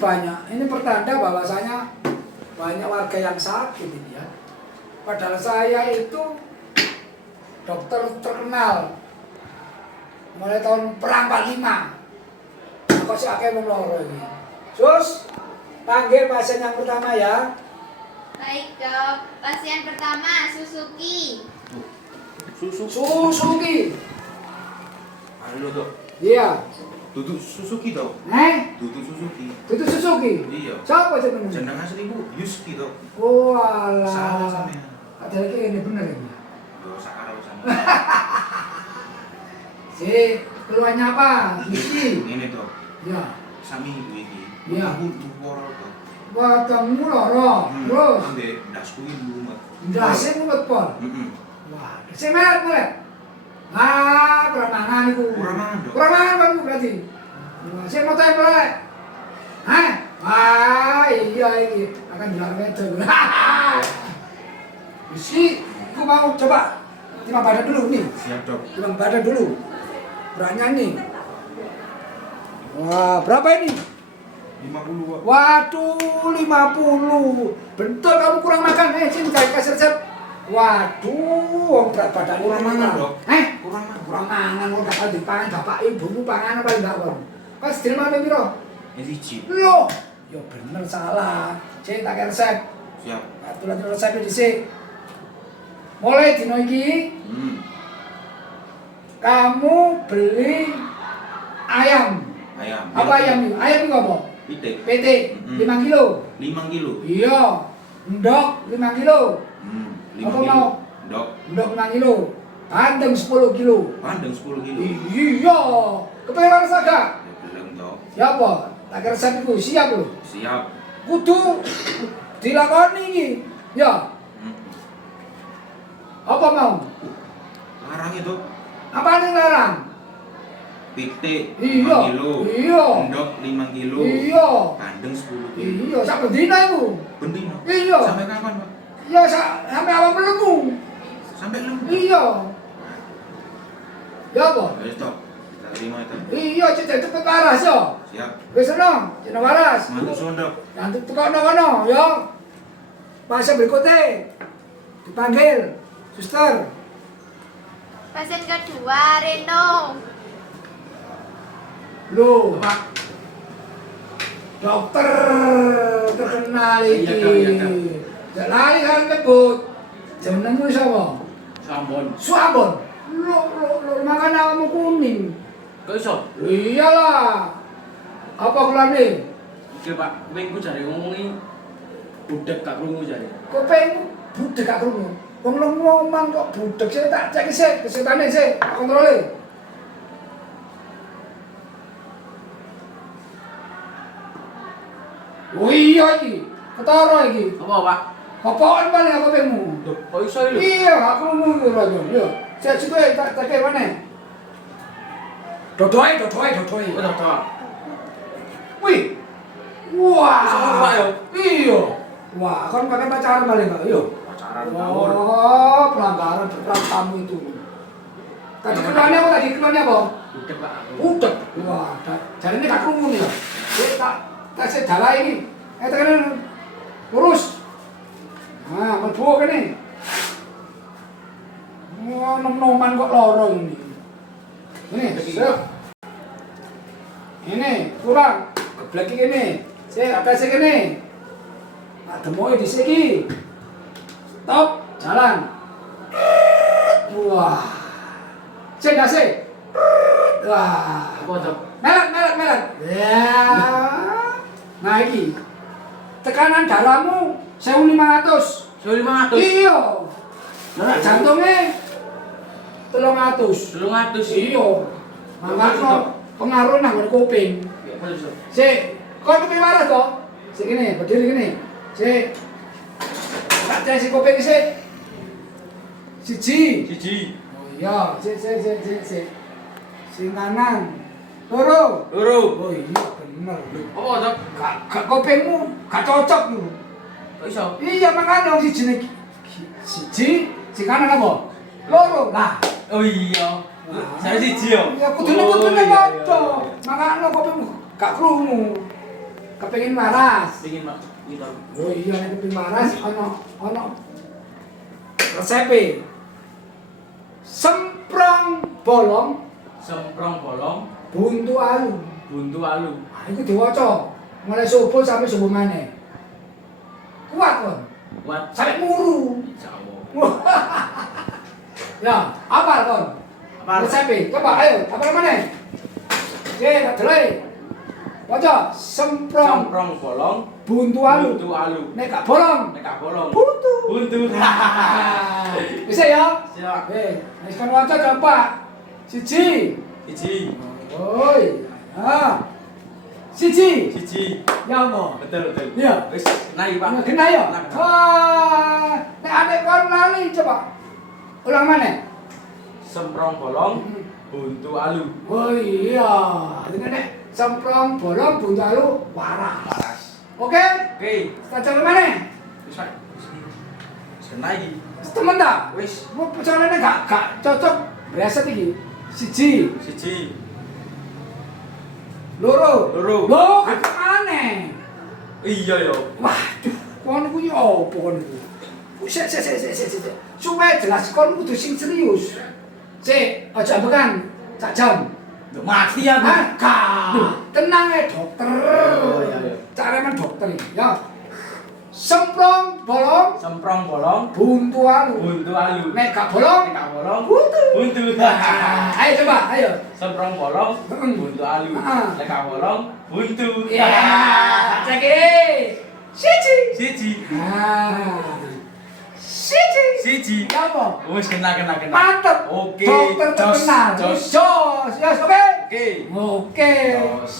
banyak. Ini pertanda bahwasanya banyak warga yang sakit ini ya. Padahal saya itu dokter terkenal mulai tahun perang 45. Kok sih akeh wong loro iki. Sus, panggil pasien yang pertama ya. Baik dok, pasien pertama Suzuki. Suzuki. Halo dok. Iya. Duduk Suzuki dok. Duduk Suzuki. Itu Suzuki. Iya. Siapa jenengmu? Jeneng asli bu Yuski dok. Oh alah. Salah sampean. Ada lagi ini bener ini. Yo sakaro sama. Si keluarnya apa? Yuski. Ini dok. Iya. Sami ibu iki. Iya. Bu woro dok. Batangmu loro. Terus Ambek ndasku iki lumet. ndase mulut pol. Heeh. Wah, sing melet. Ah, kurang mangan iku. Kurang mangan, Dok. Kurang mangan Bang berarti. Wah, sing mau teh melek. Hah? Wah, iya iki akan bilang wedok. Isi, aku mau coba timbang badan dulu nih. Siap dok. Timbang badan dulu. Beratnya nih. Wah, berapa ini? 50 Pak. Waduh, 50. Betul kamu kurang makan. Sini cari kasih resep. Waduh, wong berat badan Kurang mangan, Dok. Kurang mangan, kok bakal dipangan bapak ibumu pangan apa enggak, Bang? Pas terima piro? Siji. Loh, yo bener salah. Cek tak resep. Siap. Aturan resep dhisik. Mulai dino iki kamu beli ayam. Ayam. Apa ayam iki? Ayam iki apa? Pitik. PT 5 kilo. 5 kilo. Iya. Ndok 5 kilo. 5 Apa kilo. mau? Dok. Ndok 5 kilo. Bandeng 10 kilo. Bandeng 10 kilo. Iya. Kepengen rasa gak? Ya belum dok. Ya apa? Tak resep iku siap lho. Siap. Kudu dilakoni iki. Ya. Apa mau? Larang itu. Apa ning larang? Pitik Iya. 5 kilo. Iya. Ndok 5 kilo. Iya. Bandeng 10 kilo. Iya, sak bendina iku. Bentino. Iya. Sampai kapan Pak? Ya sampai awak melemu. Sampai lemu. Iya. Ya apa? Ayo stop. Kita terima itu. Iya, cepet waras yo. Siap. Wis seneng, jeneng waras. Mantuk suwun dok. Nanti tekono kono yo. Pasien berikutnya dipanggil suster. Pasien kedua Reno. Loh, Pak. Dokter terkenal iki. Iya, Kak, iya, Kak. Ya lali kan nyebut. Jenengmu sapa? Sambon. Suambon. Lo makan awakmu kuning. Kok iso? Iyalah. Apa kulane? Oke Pak, minggu jare ngomongi budek gak krungu jare. Kok pengen budek gak krungu? Wong ngomong kok budek sih tak cek sih kesetane sih, tak kontrole. Oh iya iki, ketara iki. Apa Pak? Apaan paling apa penmu? Loh, kok iso lho? Iya, aku krungu iki raja. Yo, cek situ tak cek mana? Dodoe. Oh, dokter. Wih. Wah. Iso ngono, Pak, yo? Iya. Wah, kan pakai pacaran paling enggak? Yo. Pacaran ngawur. Oh, pelanggaran berat kamu itu. Tadi keluarnya apa? Budek Pak. Udah. Wah, jadi ini gak krungu nih ya. Tak sedala ini. Tekan lurus. Nah, mlebu kene. Wah, nom-noman kok loro ini. Ini, sep. Ini, kurang. Geblek iki kene. Sik, atas kene. Ada mau di sini. Stop, jalan. Wah. Cek dasi. Wah. Apa dok? Melet. Ya. Nah iki. Tekanan darahmu 1500. 1500. Iya. Nah, jantungnya 300. 300. Iya. Makanya pengaruh nang kuping. Apa iso? Sik, kok kepiye waras to? Sik ngene, berdiri ngene. Sik. Tak cek si kuping sik. Siji. Oh iya, sik. Sing kanan. Loro. Oh iya bener. Apa dok? Gak kupingmu gak cocok lho. Kok iso? Iya makanya wong siji, sing kanan apa? Loro. Lah, Oh iya. Saya siji yo. ya kudune padha. Makanya kupingmu gak krungu. kepengin waras. Pengin Pak. Gitu. Oh iya nek kepengin waras ono resepe. Semprong bolong Semprong bolong, buntu alu. buntu alu. Ah iku diwaca mulai subuh sampai subuh maneh. Kuat kon. Kuat. Sampai muru. Insyaallah. Ya, apa kon? Apa? Resepe. Coba ayo, apa mana? Oke, delay. Waca semprong Semprong bolong, buntu alu. buntu alu. Nek gak bolong, Nek gak bolong. buntu. Buntu. Bisa ya? Siap. Wis kan waca coba. Siji. Siji. Oi. Ah. Siji. Siji. Ya apa? Betul, betul. Iya. Wis, naik Pak. Nah, kena ya? Kena, kena. Wah, nek adek kon lali coba. Ulang mana? Semprong bolong, buntu alu. Oh iya, ini nek semprong bolong buntu alu waras. Paras. Oke, Oke. kita coba mana? Wis Pak. Wis kena iki. Temen tak? Wis. Mau caranya gak cocok. Biasa tinggi. Siji, Siji. loro, Loro. Loh, apa aneh? Iya yo. Waduh, kon ku yo apa kon iku? Sik. Supaya jelas kon kudu sing serius. Sik, aja ambekan. Sak jam. Udah mati aku. Hah? Kak, tenang ya dokter. Oh, iya. Cara men dokter ini, ya. Semprong bolong, Semprong bolong, buntu alu. buntu alu. Nek gak bolong, Nek gak bolong, buntu. buntu. Ayo coba, ayo. Semprong bolong, buntu alu. Ah. Nek gak bolong, buntu. Ya, cek ini. Siji. Siji. Nah. Siji. Siji. Ya apa? Wis kena. Mantep. Oke. Dokter Jos, terkenal. jos. Jos. Ya, oke. Oke. Oke. Jos.